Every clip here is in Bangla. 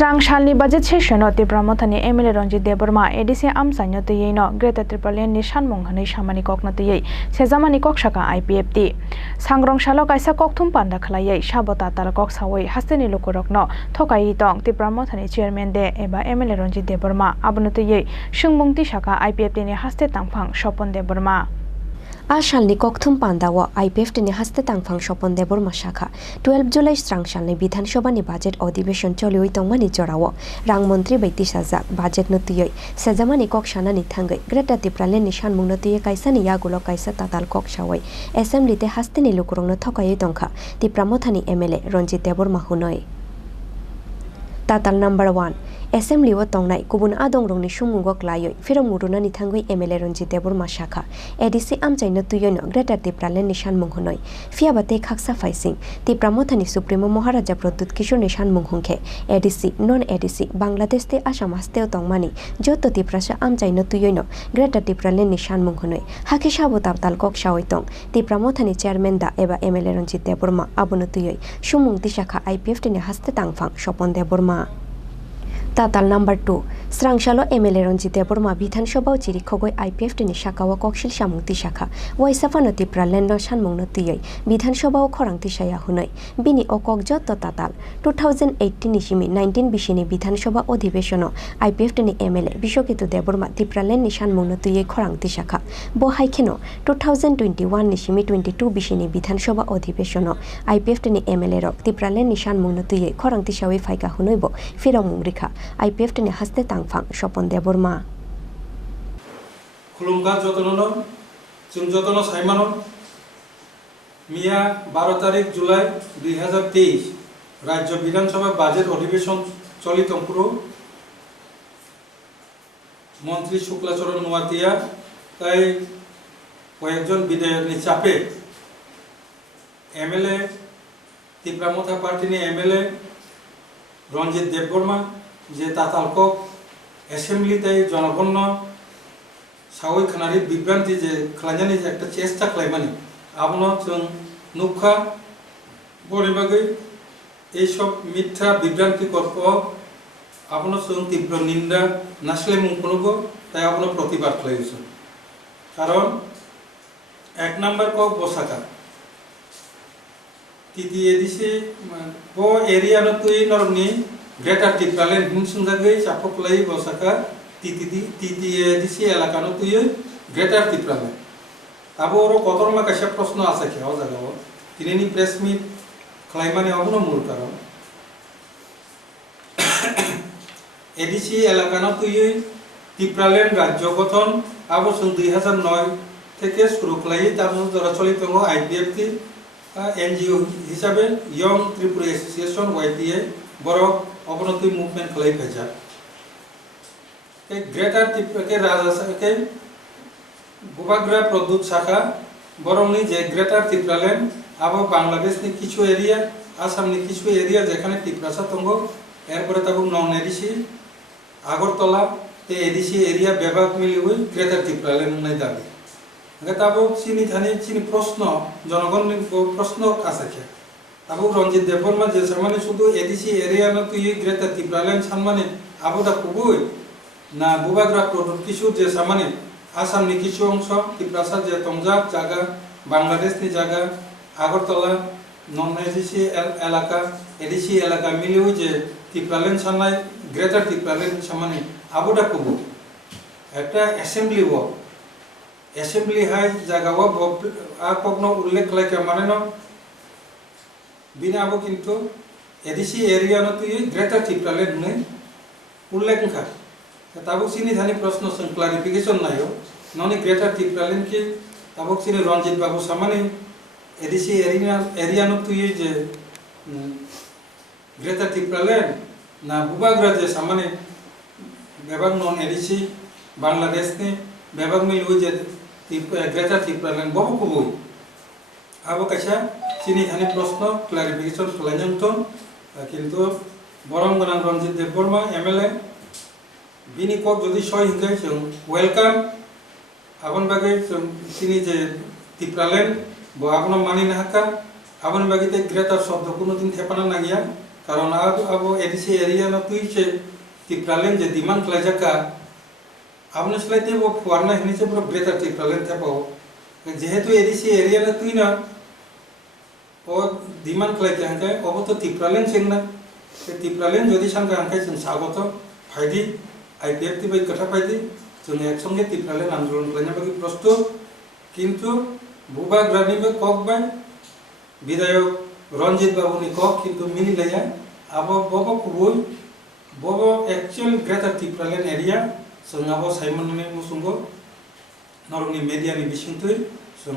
Srangshal budget session of the Bramothani Emily Ronji Deborma, Edisi Amsanyo the Yeno, Greater Tripolian Nishan Monghani Shamani Koknati, Sezamani Kokshaka IPFT. Sangrong Shalo Kaisa Koktum Panda Klaye, Shabota Talakoksawi, Hasteni Lukurokno, Tokai Dong, the Bramothani Chairman de Eba Emily Ronji Deborma, Abunati, Shungmungti Shaka IPFT Haste Tangpang, Shopon Deborma. Ashalni kokthum pandawa IPFT ni haste tangphang shopon debor mashakha 12 July Srangshal Bidhan Sabha ni budget अधिवेशन चलिoi tongmani jorawo rang mantri baiti sajak budget notiyoi sejamani kok shana ni thangai Greater Tripolian Nishan mungnotiye kaisa ni yagulo kaisa tatal kok shawai assembly te haste ni lukurongno thokai tongkha ti Pramothani MLA Ronjit Deborma hunoi tatal number 1 Assembly wa tongnai kubun adong rongni sumungo klayoi firam muruna ni thangoi MLA Ronjit Deborma shakha ADC amchaino tuyono Greater Tripolian Nishan munghonoi fiabate khaksa faising ti Pramothani Supremo Maharaja Pradut Kishore Nishan munghongkhe ADC non ADC Bangladesh te Assam hasteo tongmani joto ti prasha amchaino tuyono Greater Tripolian Nishan munghonoi hake sabotab talkok shawai tong ti Pramothani Chairman da eba MLA Ronjit Deborma abono tuyoi sumungti shakha IPFT ni haste tangphang Shopon Deborma Tatal number 2 Srangshalo MLA Ronjit Deborma Bidhan Sabha chiri khogoi IPFT ni shakawa kokshil samungti shakha waisafano Tripolian no sanmungno tiyoi Bidhan Sabha khorangti saya hunoi bini okok joto tatal 2018 ni simi 19 bishini Bidhan Sabha अधिवेशनो IPFT ni MLA Bishokitu Deborma Tripolian ni sanmungno tiyoi khorangti shakha bo haikheno 2021 ni simi 22 bishini Bidhan Sabha अधिवेशनो IPFT ni MLA rok Tripolian ni sanmungno tiyoi khorangti sawi phaika hunoibo firong rikha IPFT ni haste tangphang Shopon Deborma खुलुमगा जतननो जों जतन साइमानो मिया 12 तारिख जुलाई 2023 राज्य विधानसभा बाजेट अधिवेशन चलित पुरो मंत्री शुक्लाचरण नुआतिया ताई कयेकजन विधायकनि चापे एमएलए तिप्रामथा पार्टीनि एमएलए रंजित देबबर्मा जे तातालকক অ্যাসেম্বলিতে জনগণ সাওই খানারি বিভ্রান্তি যে খালাজানি যে একটা চেষ্টা খালাইমানি আপন जों নুখা বড়িবাগৈ এই সব মিথ্যা বিভ্রান্তি করপ আপন जों তীব্র নিন্দা নাসলে মুখনগো তাই আপন প্রতিবাদ খালাইছ কারণ এক নাম্বার কক বসাকা তিতি এদিসে বো এরিয়া নতুই নরনি Greater Tripolian হিমসুংজাগৈ চাপকলাই বসাকা তিতি এদিসি এলাকানো তুই Greater Tripolian আবর কতরমা কাছে প্রশ্ন আছে কি ও জায়গাও তিনিনি প্রেস মিট খালাইমানি অবন মূল কারণ এদিসি এলাকানো তুই Tripolian রাজ্য গঠন আবর 2009 থেকে শুরু খালাই তার দ্বারা চলিত IPFT এনজিও হিসাবে ইয়ং ত্রিপুরা অ্যাসোসিয়েশন YTA বড় অবনতি movement খালাই ফেজা k greater Tripura Rajshahi গোবাগ্রা Pradyut শাখা বরংনি যে গ্রেটার ত্রিপুরাল্যান্ড আবো বাংলাদেশনি কিছু এরিয়া আসামনি কিছু এরিয়া যেখানে ত্রিপুরা তঙ্গ এরপরে তাবো নন এডিসি আগরতলা তে এডিসি এরিয়া বিভাগ মিলি হই গ্রেটার ত্রিপুরাল্যান্ড নাই দাবি তাবো চিনি থানি চিনি প্রশ্ন জনগণের প্রশ্ন আছে কি আবু রঞ্জিত দেববর্মা যে সামানে শুধু এডিসি এরিয়া না তুই গ্রেটার ত্রিপুরাল্যান্ড সামানে আবুদা কুবুই না বুবাগ্রা প্রদুত কিছু যে সামানে আসামনি কিছু অংশ ত্রিপুরা যে তংজাক জায়গা বাংলাদেশনি জায়গা আগরতলা নন এডিসি এলাকা এডিসি এলাকা মিলিয়ে যে ত্রিপুরাল্যান্ড সামনে গ্রেটার ত্রিপুরাল্যান্ড সামানে আবুদা কুবু একটা অ্যাসেম্বলি ও অ্যাসেম্বলি হাই জায়গা ও আপগ্ন উল্লেখ লাইকে মানে না বিনা আবো কিন্তু এডিসি এরিয়া ন তুই গ্রেটার ত্রিপুরাল্যান্ড নে উল্লেখ খা তাবো চিনি ধানি প্রশ্ন সং ক্লারিফিকেশন নাইও ননি গ্রেটার ত্রিপুরাল্যান্ড কি তাবো চিনি রঞ্জিত বাবু সামানে এডিসি এরিয়া ন তুই যে গ্রেটার ত্রিপুরাল্যান্ড না বুবাগ্রা যে সামানে বিভাগ নন এডিসি বাংলাদেশ নে বিভাগ মিল হই যে গ্রেটার ত্রিপুরাল্যান্ড বহু কুবই আবো কাছা চিনি ধানি প্রশ্ন ক্লারিফিকেশন খালাইনতন কিন্তু বরং গনাং রঞ্জিত দেববর্মা এমএলএ বিনি কক যদি সই হিংগাই जों ওয়েলকাম আবন বাগে চিনি যে ত্রিপুরাল্যান্ড বো আপন মানি না হাকা আবন বাগিতে গ্রেটার শব্দ কোনোদিন থেপানা না গিয়া কারণ আবো এডিসি এরিয়া না তুই সে টিপ্রালেন যে ডিমান্ড খাইজাকা আপনি সেলাইতে ও ফুয়ারনা হিনিছে পুরো গ্রেটার টিপ্রালেন থাকো যেহেতু এডিসি এরিয়া না তুই না ও ডিমান্ড খাইতে হাঁকে অব তো টিপ্রালেন চেংনা টিপ্রালেন যদি সামনে হাঁকে जों স্বাগত ফাইদি আইপিএফটি বাই কথা ফাইদি जों একসঙ্গে টিপ্রালেন আন্দোলন খাইনা বাকি প্রস্তুত কিন্তু ভূভাগ্রানিবে কক বাই বিধায়ক রঞ্জিত বাবুনি কক কিন্তু মিলিলাইয়া আবো ববো কুবুই ববো একচুয়াল গ্রেটার টিপ্রালেন এরিয়া जों আবো সাইমননি মুসুঙ্গো নরনি মিডিয়ানি বিসিংতুই जों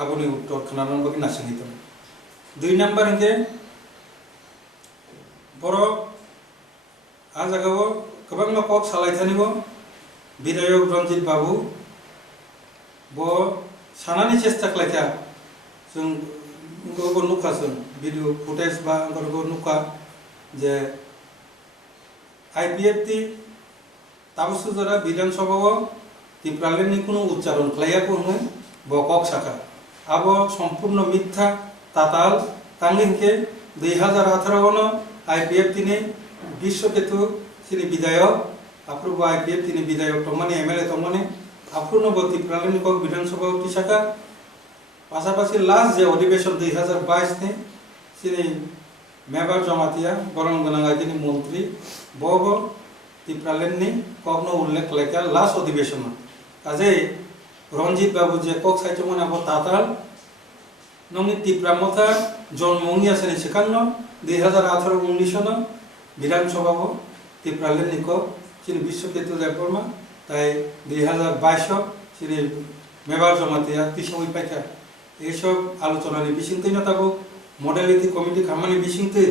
আবনি উত্তর খানান বাকি নাসিনিত 2 নাম্বার ইনকে বড় आ जागाव गोबां কক सालायथानिबो বিধায়ক রঞ্জিত বাবু ब सानानि चेष्टा खालायथा जों गो नुखा जों भिडिअ फुटेज बा गो नुखा जे आईपीएफटी ताबसु जरा विधानसभाव टिप्रालेननि कोनो उच्चारण खालायाखै होनो ब কক साखा आबो सम्पूर्ण मिथ्या ताताल तांगिनके 2018 नो आईपीएफटी नि विश्वकेतु सिनि विधायक अप्रूव आईपीएफटी नि विधायक तमाने एमएलए तमाने अपूर्ण टिप्रालेन কক विधानसभा टिसाका पासापासी लास्ट जे अधिवेशन 2022 ने सिनि मेबर जमातिया बरं गनागादिनि मंत्री बब टिप्रालेननि ककनो उल्लेख खालायका लास्ट अधिवेशन काजे रंजित बाबु जे কক साइतमोन आबो ताताल नंनि टिप्रामथा जन्मंगिया सिनि सिखांनो 2018-19 न विधानसभाव टिप्रालेननि কক सिनि विश्वकेतु देबरमा তাই 2022 सिनि मेबर जमातिया तिसावै पाइका এইসব আলোচনানি বিসিংতৈ না তাবো মডেলিটি কমিটি খামানি বিসিংতৈ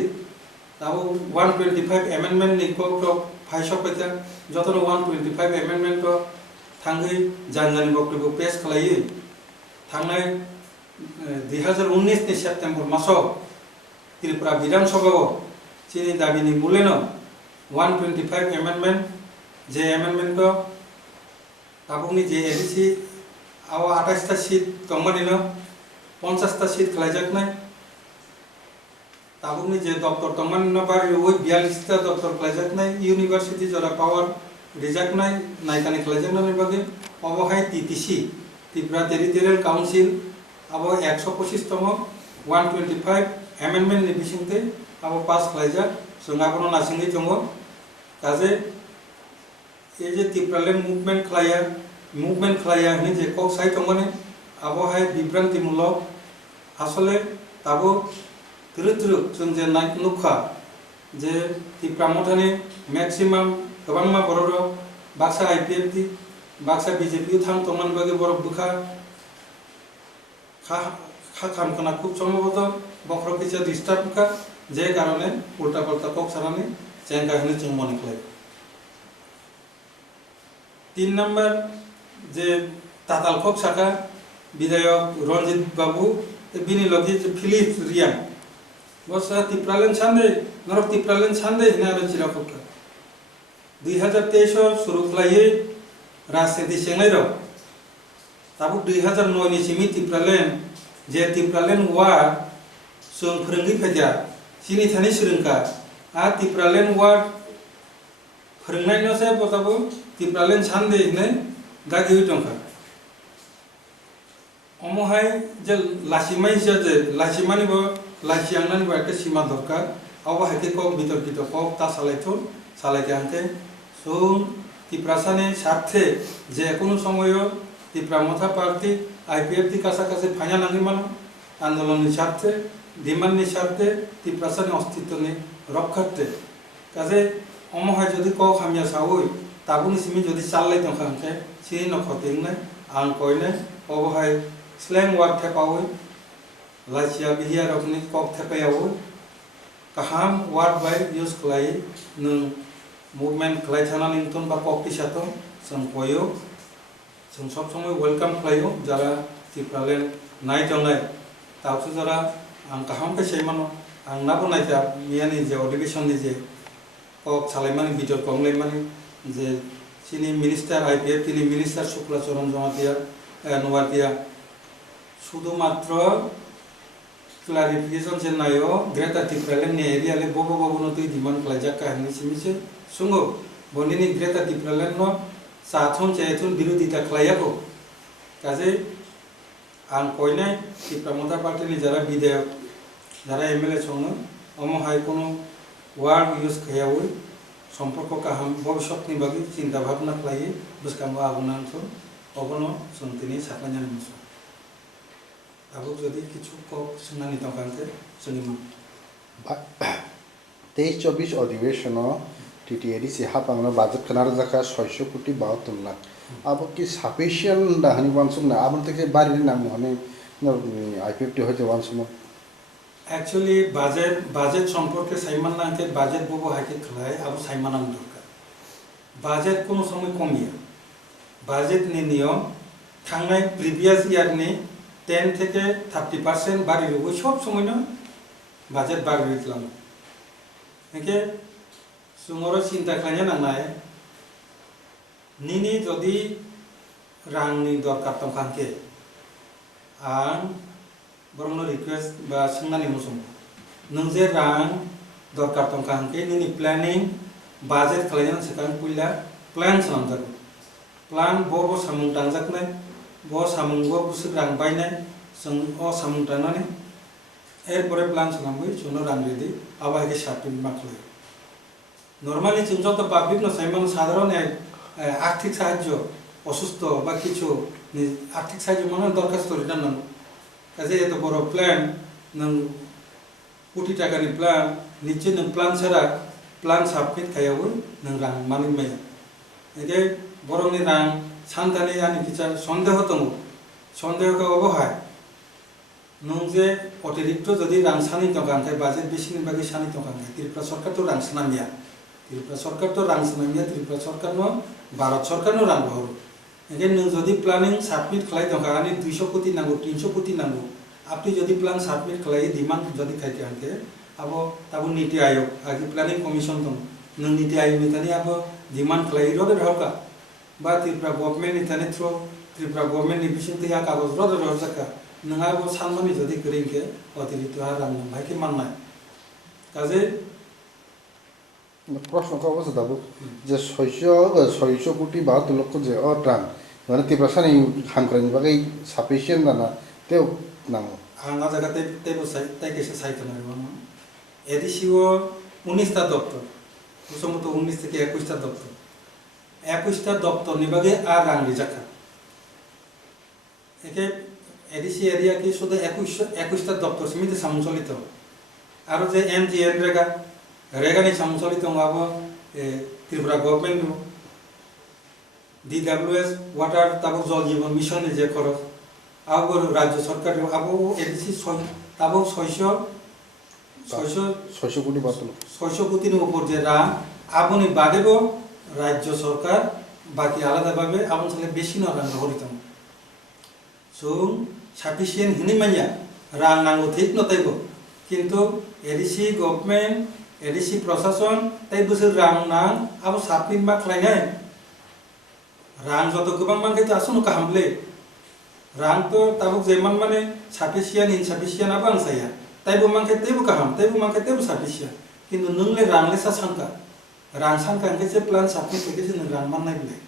তাবো 125 অ্যামেন্ডমেন্ট নি কক ফাইসব পাইকা যতন 125 অ্যামেন্ডমেন্ট थांगै जानजानि बक्तब्য पेश खालायो थांनाय 2019 नि सेप्टेम्बर मासाव त्रिपुरा विधानसभाव सिनि दाबिनि मूलेन 125 अमेंडमेंट जे अमेंडमेंट ताबुनि जे एडिसि आवा 28 टा सीट तंमानिनो 50 टा सीट खालायजाकनाय ताबुनि जे दफ्तर तंमानिनो बारि ओइ 42 टा दफ्तर खालायजाकनाय यूनिवर्सिटी जरा पावर रिजाकनाय नायकानि खालायजाकनाय बागे अबहाय टीटीसी त्रिपुरा टेरिटोरियल काउंसिल आबो 125 तम 125 अमेंडमेंट नि बिसिंते आबो पास खालायजाक जों आबोनो नासिङै दङ काजे এই যে টিপ্রালেন মুভমেন্ট খালায়া হনি যে কক সাই তংমানে আবহায় বিভ্রান্তিমূলক আসলে তাবো তিরুতিরু जों যে নাইক নুখা যে টিপ্রামথানি ম্যাক্সিমাম गोबांमा बरर बाक्सा आईपीएफटी बाक्सा बीजेपी थां तंमान बागे बर बुखा खा खामखना खूब सम्भवत बखर किसा डिस्टार्ब का जे कारणे उल्टा पल्टा কক सारानि चेंगा हनि जों मने खालाय 3 नम्बर जे ताताल কক शाखा विधायक रंजित बाबू बिनि लगे जे फिलिप्स रियान बसा टिप्रालेन सान्दै नरक टिप्रालेन सान्दै हिना आरो चिराखक 2023 शुरू खालायो राजनीति सेंनाय र ताबु 2009 नि सिमि टिप्रालेन जे टिप्रालेन वा जों फोरोंगै फायदा सिनि थानि सोलोंका आ टिप्रालेन वा फोरोंनायनोसै बताबो टिप्रालेन सान्दै ने दागि दंखा अमहाय जे लासिमाय जे लासिमानिबो लासियांनानिबो एके सीमा दरकार आवा हाके কক बितर কক ता सालायथो सालायके आंते जों टिप्रासानि स्वार्थे जे कोनो समय टिप्रामथा पार्टी आईपीएफटी काछाकाछि फाइना नांगै मान आंदोलननि स्वार्थे डिमान्डनि स्वार्थे टिप्रासानि अस्तित्वनि रक्षार्थे काजे अमहाय जदि কক हामिया सावै ताबुनि सिमि जदि चाललाय दंखांखे सिनि नखतेंनाय आं कयनाय अबहाय स्लें वार्ड थेपावै लाइसिया बिहिया रखनि cock थेपायावै kaham ward by use clay nung movement clay chana nington ba Kok tisato sang koyo sang sob somoy welcome clayo jara टिप्रालेन नाय tongnai tawsu jara ang kaham pe seimano ang nabo naita miani je अधिवेशन ni je Kok salaimani bitor konglaimani je sini minister IPF tini minister Shukla Charan Jamatia Nuwatia শুধুমাত্র clarification je nayo Greta Thunberg ne area le bobo no tui demand klajak ka ni simise sungo bonini Greta Thunberg no sathon chaithun birudita klayako kaje ang koinai Tripura Mota Party ni jara bidayak jara MLA chongno omo hai kono word use khayawi সম্পর্ক কাহাম ভবিষ্যৎ নিবাগি চিন্তা ভাবনা খাইয়ে বুঝকামো আগুনাংশ অবনো সন্তিনি সাকাঞ্জান মুসো আবু যদি কিছু কক শুনানি দোকানতে শুনিমু 23-24 অধিবেশন টিটিএডিসি হাপাংনো বাজেট খানার জায়গা 600 কোটি 72 লাখ আবো কি সাফিসিয়েন্ট দাহানি ওয়ানসুম না আবন থেকে বাড়ির নাম মানে আইপিএফটি হইতে ওয়ানসুম Actually, budget সম্পর্কে সাইমান নাকে বাজেট ববো হাইকে খলাই আবু সাইমানাম দরকার বাজেট কোন সময় কমিয়া বাজেট নি নিয়ম থাংনাই প্রিভিয়াস ইয়ার নি 10 থেকে 30% বাড়ি রইব সব সময় না বাজেট বাড়ি দিলাম একে সুমরো চিন্তা খাইয়া নানায় নিনি যদি রাংনি দরকার তংখানকে আর বরং রিকোয়েস্ট বা সোংনানি মুসুম নং যে রাং দরকার তংখানকে নিনি প্ল্যানিং বাজেট খালাইনা সেখান পুইলা প্ল্যান সামদার প্ল্যান বো সামুং টাংজাকনাই বো সামুং বো বুসুক রাং বাইনাই जों अ सामुं टांनानै एरपरे प्लान खालामबाय जोंनो रां रेडि आबायके साबसिन माखलाय नर्माली जों যত পাবলিক ন সাইমান সাধারণ আর্থিক সাহায্য অসুস্থ বা কিছু আর্থিক সাহায্য মানে দরখাস্ত রিটার্ন নাও কাজে এত বড় প্ল্যান নং কোটি টাকানি প্ল্যান নিচে নং প্ল্যান ছাড়া প্ল্যান সাবমিট খায়াবো নং রাং মানি মায়া একে বরংনি রাং সান্তানি আনি কিছা সন্দেহ দङ সন্দেহকে অবহায় নং যে অতিরিক্ত যদি রাং সানি দোকানকে বাজেট বেশিনি বাকি সানি দোকানকে ত্রিপুরা সরকার তো রাং সানামিয়া ত্রিপুরা সরকার তো রাং সানামিয়া ত্রিপুরা সরকার ন ভারত সরকার ন রাং হরো এখানে নং যদি প্ল্যানিং সাবমিট খালাই দোকানি 200 কোটি নাঙ্গো 300 কোটি নাঙ্গো আপনি যদি প্ল্যান সাবমিট খালাই ডিমান্ড যদি খাইতে আনতে আবো তাবো নীতি আয়োগ আগে প্ল্যানিং কমিশন দङ নং নীতি আয়োগ নিতানি আবো ডিমান্ড খালাই রবে রহকা বা ত্রিপুরা গভর্নমেন্ট নিতানি থ্রো ত্রিপুরা গভর্নমেন্ট नि बिसिं तैया कागज रद रजाका नङाबो सानमानि जदि करिंके अतिरिक्त रां भाइके माननाय काजे প্রশ্ন অবস্থা দাবো যে 600 কোটি 72 লক্ষ যে রাং মানে ত্রিপুরা সানি হামক্রানি বাকি সাফিসিয়েন্ট না তেও নাও आंगा जागाते तेबो साइ ताइकेसे साइतन आरो एडिसिओ 19 टा दप्तर समत 19 থেকে 21 টা দপ্তর 21 টা দপ্তর নিবাগে আর রাং রিজাকা একে এডিসি এরিয়া কি শুধু 21 টা দপ্তর সীমিত সংচালিত আর যে এমজিএন রেগানি সংচালিত হওয়া ত্রিপুরা গভর্নমেন্ট ডিডব্লিউএস ওয়াটার তাবো জল জীবন মিশন যে খরচ আবো রাজ্য সরকার আবো এডিসি তাবো 600 কোটি 600 কোটির উপর যে রাং আবনি বাদেবো রাজ্য সরকার বাকি আলাদাভাবে আবন সালে বেশি না রাং হরিতম जों साफिसियेंट हिनिमाया रां नांगौ ठीक नताइबो किन्तु एडिसि गभर्नमेंट एडिसि प्रशासन ताइ बोसोर रां नां आबो साबमिट मा खालायनाय रां जत गोबां मानखै आसनो काहामले रां तो ताबो जेमान माने साफिसियेंट इनसाफिसियेंट आबो आं साया ताइबो मानखै तेबो काहाम ताइबो मानखै तेबो साफिसियेंट किन्तु नोंले रांले सा सानका रां सानका से प्लान साबमिट केसे नों रां माननाय बिलाय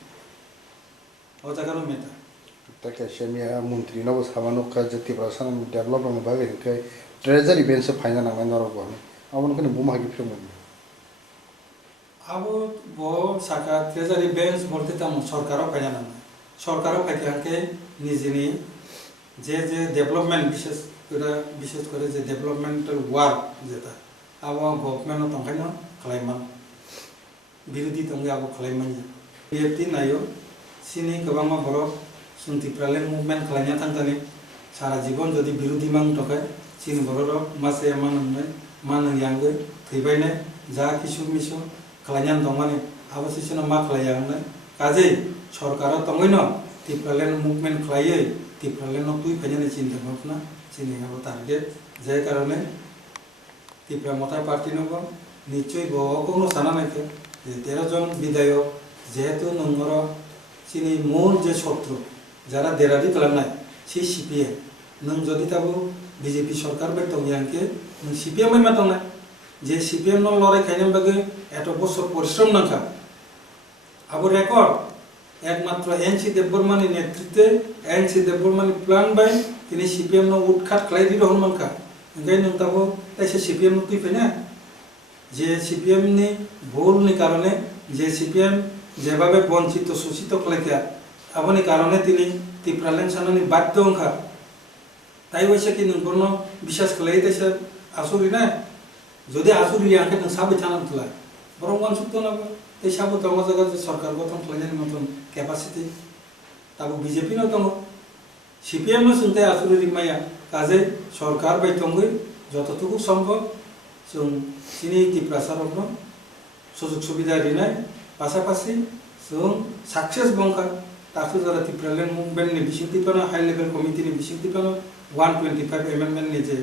ओ जागारो मेटा তাকে সেমিয়া মন্ত্রী নব সামানো কাজ ত্রিপুরা সান ডেভেলপমেন্ট ভাগে কে ট্রেজারি বেঞ্চ ফাইনা নাংনাই নরবো আমন কোন বুমাগি ফেমন আবো ব সাকা ট্রেজারি বেঞ্চ বলতে তাম সরকারও ফাইনা নাং সরকারও ফাইকাকে নিজেনি যে ডেভেলপমেন্ট বিশেষ করে যে ডেভেলপমেন্টাল ওয়ার্ক যেটা আবো গভর্নমেন্ট তংখাইনো খালাইমান বিরোধী তংগে আবো খালাইমান বিএফটি नायो सिनि गोबां बर ত্রিপুরালেন মুভমেন্ট খালাইনা থাকতানি সারা জীবন যদি বিরোধী মান টকায় চিন বড় মাসে মান ইয়াঙ্গে থৈবাইনাय যা কিছু মিছু খালাইনা দমানি আবশ্যিক মা খালাইয়াংনাय কাজেই সরকার তংগৈন ত্রিপুরালেন মুভমেন্ট খালাইयै ত্রিপুরালেন তুই ফাইনানি চিন্তা ভাবনা চিনিহাবো টার্গেট যে কারণে ত্রিপুরা মতা পার্টি নব নিশ্চয় কোনো সানা নাইকে যে 13 জন বিধায়ক যেহেতু নম্বর চিনি মূল যে শত্রু যারা দেরাদি খালামनाय সেই সিপিএম নং যদি তাবো বিজেপি সরকার বাই তংয়াংকে সিপিএম মা দং না যে সিপিএম ন লড়াই খাইনাম বাগে এত বছর পরিশ্রম নাখা আবো রেকর্ড একমাত্র এনসি দেববর্মানি নেতৃত্বে এনসি দেববর্মানি প্ল্যান বাই তিনি সিপিএম ন উৎখাত খাইদি রহন মানকা ओंखाय नोंथाबो ताइसे सीपीएम फैफैना जे सीपीएम नि भूलनि कारणे जे सीपीएम जेभाबे बंचित शोषित खालायखा आबनि कारणे तिनि त्रिपुरालेण्ड साननि बाध्य ओंखा ताइ वैसे कि नोंखौनो बिश्वास खालायो ताइसे आसुरि ना যদি आसुरि आंखे नों साबै थानांतला बरं मानसुक दनाबो ताइ साबो दङ जायगा जे सरकार गठन खालायनायनि मतन केपासिटी ताबो बीजेपी न दङ सीपीएम न सुनते आसुरि रिमाया কাজে সরকার বাইতঙ্গই যতটুকু সম্ভব जों চিনি ত্রিপুরাসারকনো সুযোগ সুবিধা দিনাय পাশাপাশি जों সাকসেস বংকা তাসু যারা ত্রিপুরালেন্ড মুভমেন্টনি বিসিংতিপানো হাই লেভেল কমিটিनि বিসিংতিপানো 125 एमेंडमेंट नि जे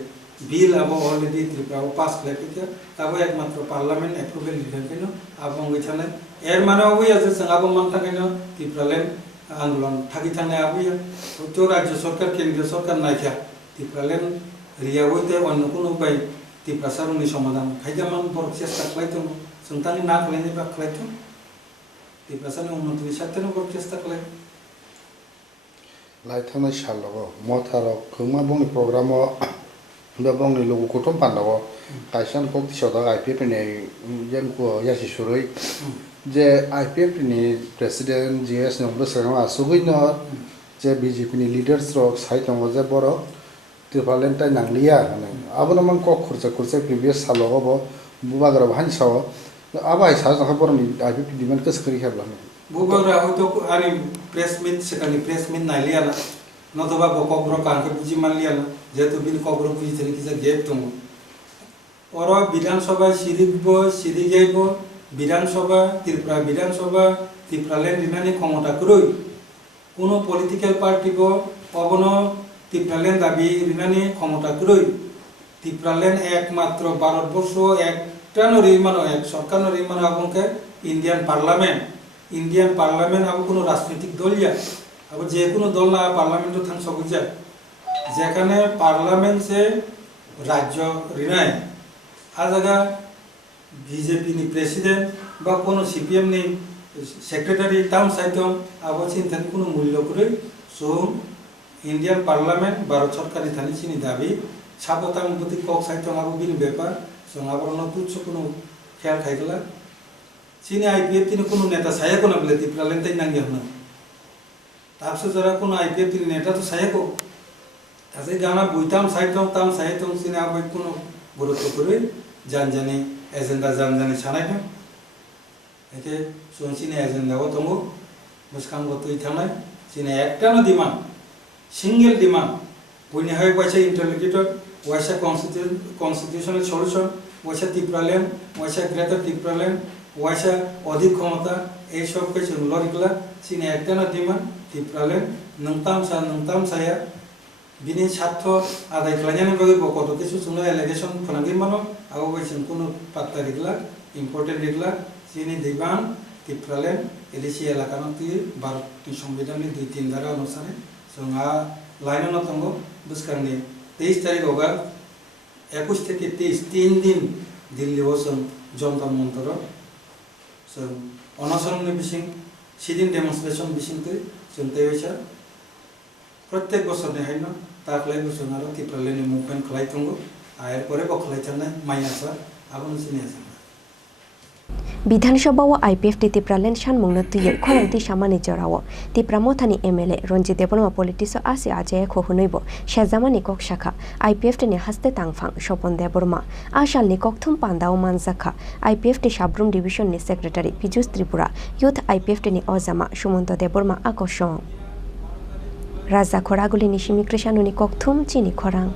बिल आबो अलरेडी ত্রিপুরাও पास खालायफैखा ताबो एकमात्र पार्लियामेंट एप्रुवेल दिखायनो आबंगै थानाय एर माने अबैया जे जों आबो मान थाखायनो त्रिपुरालेन्ड आंदोलन थागि थानाय आबैया तो राज्य सरकार केंद्रीय सरकार नायखा त्रिपुरालेण्ड रियावैते अन्य कोनो उपाय त्रिपुरासारनि समाधान खायदामान बर चेष्टा खालायदों जोंतानि ना खालायनाय बा खालायथों त्रिपुरासारनि उन्नतिनि साथेनो बर चेष्टा खालाय लाइथानाय सालगो मथार खोमा बंनि प्रग्राम बा बंनि लोगो गथम पान्दाव कायसान कक दिसदा आईपीएफ नि यांको यासि सुरै जे आईपीएफ नि प्रेसिडेंट जीएस नंबर सगाव आसुगैनो जे बीजेपी नि लीडर्स रक साइतंग जे बर त्रिपुरालेण्ड ताइ नांलिया आबोनो मान कक खुरसा प्रिभियास सालगो बुबाग्रा हानसाव आबाय साजा बरनि आईपीएफ डिमान्ड कसकरि हेबलानो बुबाग्रा हयतो आनि प्रेस मिट सेकानि प्रेस मिट नायलियाला नतोबा बकग्र कांके बुजि मानलियाला जेतु बिन कग्र बुजि थेनि किजा गेप दङ और विधानसभा सिरिबो सिरिगैबो विधानसभा त्रिपुरालेण्ड दिनानि क्षमता क्रय कोनो पलिटिकल पार्टी बो अबनो त्रिपुरालेण्ड दाबी रिनानि क्षमता क्रय त्रिपुरालेण्ड एकमात्र भारतबर्ष एकटा नरिमानो एक सरकार नरिमानो आबंके इंडियन पार्लियामेंट आबो कोनो राजनीतिक दलिया आबो जे कोनो दल ना पार्लियामेंट थां सगुजा जेखाने पार्लियामेंट से राज्य रिनाय आ जागा बीजेपी नि प्रेसिडेंट बा कोनो सीपीएम नि सेक्रेटारी टाउन साइटम आबो चिन्तानि कोनो मूल्य क्रय सो इंडियन पार्लियामेंट भारत सरकार थानी चिनी दाबी साबताम बुद्धि कक साइटम आबो बिनि बेपार जों आबरनो तुच्छ कोनो ख्याल खाइगला चिनी आईपीएफ तिनि कोनो नेता सायाको ना बले त्रिपुरालेण्ड ताइ नांगि हना ताबसो जरा कोनो आईपीएफ तिनि नेता तो सायाको तासे गाना बुइताम साइटम ताम साइटम चिनी आबो कोनो गुरुत्व क्रय जानजानि एजेंडा जानजानि सानायदों एके जों चिनी एजेंडाव दङ मुस्कांगो तुइ थानाय चिनी एकटानो डिमान्ड सिंगल डिमांड बयनिहाय वाइसा इंटरलोकेटर वाइसा कन्स्टिट्यूशनल सल्यूशन वाइसा त्रिपुरालेण्ड वाइसा ग्रेटर त्रिपुरालेण्ड वाइसा अधिक क्षमता এই सबके जों लरिगला चिनी एकटानो डिमांड त्रिपुरालेण्ड नोंताम साया बिनि स्वार्थ आदाय खालायनायनि बागै बकत किसु जोंनो एलिगेशन फोनांगि मानो आबो जों कोनो पात्ता रिगला इम्पोर्टेंट रिगला चिनी डिमांड त्रिपुरालेण्ड एडिसि एलाकानो ति भारतनि संविधाननि 2-3 धारा अनुसार जोंहा लाइनाव दङ बुसखांनि 23 तारिखआवगा 21 থেকে 23 3 दिन दिल्लीआव जों जनता मन्दिराव जों अनसननि बिसिं सिदिन डेमनस्ट्रेशन बिसिंते जों तैवायसा प्रत्येक बोसोरनि हायनो दाख्लैबो जों आरो त्रिपुरालेण्डनि मुभमेन्ट खालायदोंगो आरो परे बखलायथारनाय माइनासा आबोनो सिनायासा विधानसभा व आईपीएफ त्रिपुरालेण्ड सानमुंनो तुयै खरंति सामानि जराव त्रिपुरामथानि एमएलए रंजित देबबर्मा पलिटिक्स आसि आजय खहुनैबो सेजामानि कक शाखा आईपीएफ नि हास्ते तांफां स्वपन देबबर्मा आसालनि ककथुम पान्दाव मानजाखा आईपीएफ साब्रुम डिविजन नि secretary Pijush Tripura youth IPF नि अजामा सुमंत देबबर्मा आकर्षण राजा खरागुलिनि सिमिक्रेशानुनि ककथुम चिनि खरां।